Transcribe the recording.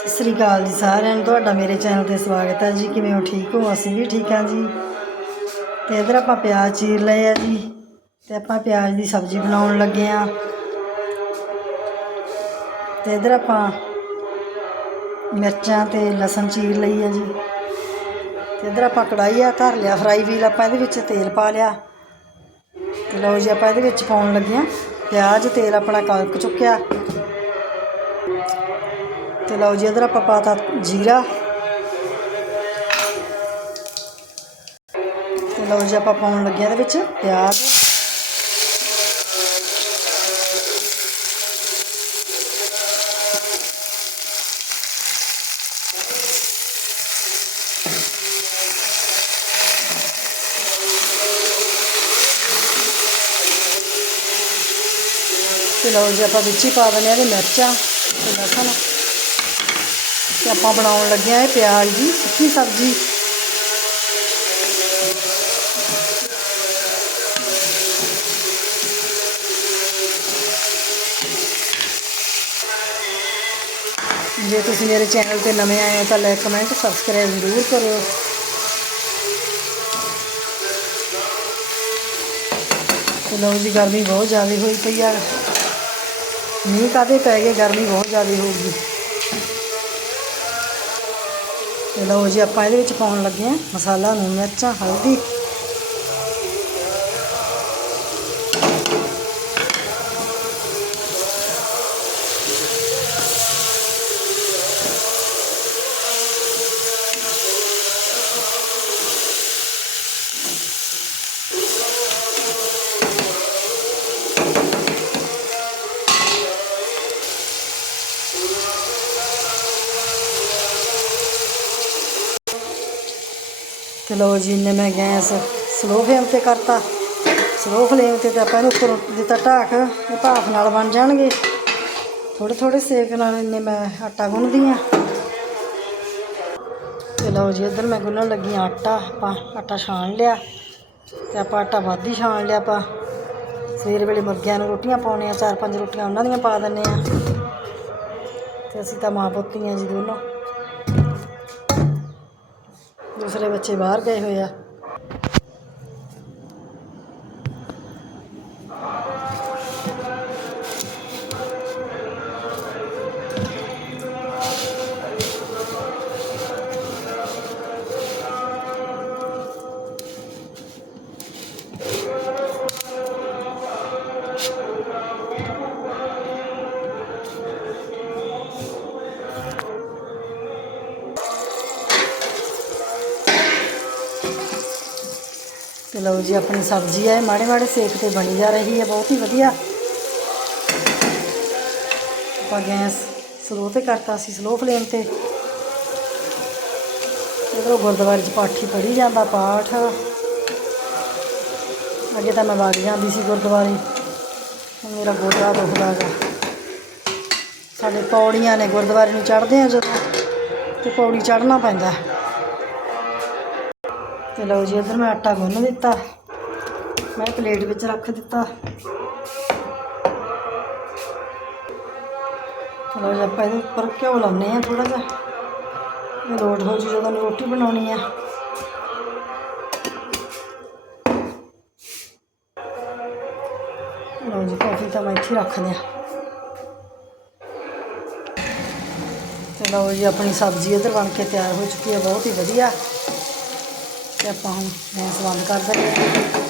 ਸਤਿ ਸ੍ਰੀ ਅਕਾਲ ਜੀ ਸਾਰਿਆਂ ਨੂੰ। ਤੁਹਾਡਾ ਮੇਰੇ ਚੈਨਲ ਤੇ ਸਵਾਗਤ ਹੈ ਜੀ। ਕਿਵੇਂ ਹੋ? ਠੀਕ ਹੋ? ਅਸੀਂ ਵੀ ਠੀਕ ਹਾਂ ਜੀ। ਤੇ ਇਧਰ ਆਪਾਂ ਪਿਆਜ਼ ਚੀਰ ਲਏ ਆ ਜੀ। ਤੇ ਆਪਾਂ ਪਿਆਜ਼ ਦੀ ਸਬਜ਼ੀ ਬਣਾਉਣ ਲੱਗੇ ਆ ਤੇ ਇਧਰ ਆਪਾਂ ਮਿਰਚਾਂ ਤੇ ਲਸਣ ਚੀਰ ਲਈ ਆ ਜੀ। ਤੇ ਇਧਰ ਆਪਾਂ ਕੜਾਈ ਆ, ਧਰ ਲਿਆ, ਫਰਾਈ ਵੀਲ ਆਪਾਂ ਇਹਦੇ ਵਿੱਚ ਤੇਲ ਪਾ ਲਿਆ। ਤੇ ਲਓ ਜੀ ਆਪਾਂ ਇਹਦੇ ਵਿੱਚ ਪਾਉਣ ਲੱਗੇ ਆ ਪਿਆਜ਼, ਤੇਲ ਆਪਣਾ ਕਲਕ ਚੁੱਕਿਆ। ਤੇ ਲਓ ਜੀ, ਇਧਰ ਆਪਾਂ ਪਾਤਾ ਜੀਰਾ। ਤੇ ਲਓ ਜੀ, ਆਪਾਂ ਪਾਉਣ ਲੱਗੇ ਇਹਦੇ ਵਿੱਚ ਪਿਆਜ਼। ਤੇ ਲਓ ਜੀ, ਆਪਾਂ ਵਿੱਚ ਹੀ ਪਾ ਦਿੰਦੇ ਆ ਇਹਦੇ ਮਿਰਚਾਂ ਤੇ ਲਸਣ। ਤੇ ਆਪਾਂ ਬਣਾਉਣ ਲੱਗੇ ਆ ਪਿਆਜ਼ ਦੀ ਸੁੱਕੀ ਸਬਜ਼ੀ। ਜੇ ਤੁਸੀਂ ਮੇਰੇ ਚੈਨਲ ਤੇ ਨਵੇਂ ਆਏ ਹੋ ਤਾਂ ਲਾਈਕ ਕਮੈਂਟ, ਸਬਸਕ੍ਰਾਈਬ ਜ਼ਰੂਰ ਕਰਿਓ। ਤੇ ਲਓ ਜੀ, ਗਰਮੀ ਬਹੁਤ ਜ਼ਿਆਦਾ ਹੋਈ ਪਈ ਆ। ਮੀਂਹ ਕਾਦੇ ਪੈ ਗਏ? ਗਰਮੀ ਬਹੁਤ ਜ਼ਿਆਦਾ ਹੋ ਗਈ ਤੇ ਲਓ ਜੀ ਆਪਾਂ ਇਹਦੇ ਵਿੱਚ ਪਾਉਣ ਲੱਗੇ ਆ ਮਸਾਲਾ ਨੂੰ ਮਿਰਚਾਂ ਹਲਦੀ ਚਲੋ ਜੀ ਨੇ ਮੈਂ ਗੈਸ ਸਲੋ ਫਲੇਮ ਤੇ ਕਰਤਾ। ਸਲੋ ਫਲੇਮ ਤੇ ਤਾਂ ਆਪਾਂ ਇਹਨੂੰ ਉੱਪਰ ਦਿੱਤਾ ਢਾਕ, ਇਹ ਭਾਫ ਨਾਲ ਬਣ ਜਾਣਗੇ। ਥੋੜੇ ਥੋੜੇ ਸੇਕ ਨਾਲ ਇਹਨੇ ਮੈਂ ਆਟਾ ਗੁੰਨਦੀ ਆ ਤੇ ਲਓ ਜੀ, ਇੱਧਰ ਮੈਂ ਗੁੰਨਣ ਲੱਗੀ ਆਂ ਆਟਾ। ਆਪਾਂ ਆਟਾ ਛਾਣ ਲਿਆ ਤੇ ਆਪਾਂ ਆਟਾ ਵੱਧ ਹੀ ਛਾਣ ਲਿਆ ਆਪਾਂ। ਸਵੇਰ ਵੇਲੇ ਮੁਰਗਿਆਂ ਨੂੰ ਰੋਟੀਆਂ ਪਾਉਣੇ ਆ ਚਾਰ ਪੰਜ ਰੋਟੀਆਂ ਉਹਨਾਂ ਦੀਆਂ ਪਾ ਦਿੰਨੇ ਆ ਤੇ ਅਸੀਂ ਤਾਂ ਮਾਂ ਪੁੱਤੀਆਂ ਜੀ ਦੋਨੋਂ। ਦੂਸਰੇ ਬੱਚੇ ਬਾਹਰ ਗਏ ਹੋਏ ਆ। ਤੇ ਲਓ ਜੀ, ਆਪਣੀ ਸਬਜ਼ੀ ਹੈ ਮਾੜੇ ਮਾੜੇ ਸੇਕ ਤੇ ਬਣੀ ਜਾ ਰਹੀ ਹੈ ਬਹੁਤ ਹੀ ਵਧੀਆ। ਆਪਾਂ ਗੈਸ ਸਲੋ ਤੇ ਕਰਤਾ ਸੀ, ਸਲੋ ਫਲੇਮ ਤੇ। ਇਧਰੋਂ ਗੁਰਦੁਆਰੇ 'ਚ ਪਾਠੀ ਪੜ੍ਹੀ ਜਾਂਦਾ, ਪਾਠ। ਅੱਗੇ ਤਾਂ ਮੈਂ ਵਗ ਜਾਂਦੀ ਸੀ ਗੁਰਦੁਆਰੇ। ਮੇਰਾ ਗੋਡਾ ਦੁਖਦਾ ਗਾ। ਸਾਡੇ ਪੌੜੀਆਂ ਨੇ ਗੁਰਦੁਆਰੇ ਨੂੰ ਚੜ੍ਹਦੇ ਆ ਜਦੋਂ, ਤੇ ਪੌੜੀ ਚੜ੍ਹਨਾ ਪੈਂਦਾ। ਤੇ ਲਓ ਜੀ, ਇੱਧਰ ਮੈਂ ਆਟਾ ਗੁੰਨ ਦਿੱਤਾ। ਮੈਂ ਪਲੇਟ ਵਿੱਚ ਰੱਖ ਦਿੱਤਾ। ਲਓ ਜੀ, ਆਪਾਂ ਇਹਦੇ ਉੱਪਰ ਘਿਓ ਲਾਉਨੇ ਆ ਥੋੜਾ ਜਿਹਾ। ਇਹ ਲੋਟ ਹੋ ਜੀ, ਜਦੋਂ ਰੋਟੀ ਬਣਾਉਣੀ ਆ। ਲਓ ਜੀ, ਕਾਫੀ ਤਾਂ ਮੈਂ ਇੱਥੇ ਰੱਖ ਦਿਆਂ ਤੇ ਲਓ ਜੀ, ਆਪਣੀ ਸਬਜ਼ੀ ਇੱਧਰ ਬਣ ਕੇ ਤਿਆਰ ਹੋ ਚੁੱਕੀ ਹੈ ਬਹੁਤ ਹੀ ਵਧੀਆ। ਤੇ ਆਪਾਂ ਹੁਣ ਗੈਸ ਬੰਦ ਕਰ ਦਿੰਦੇ ਹਾਂ।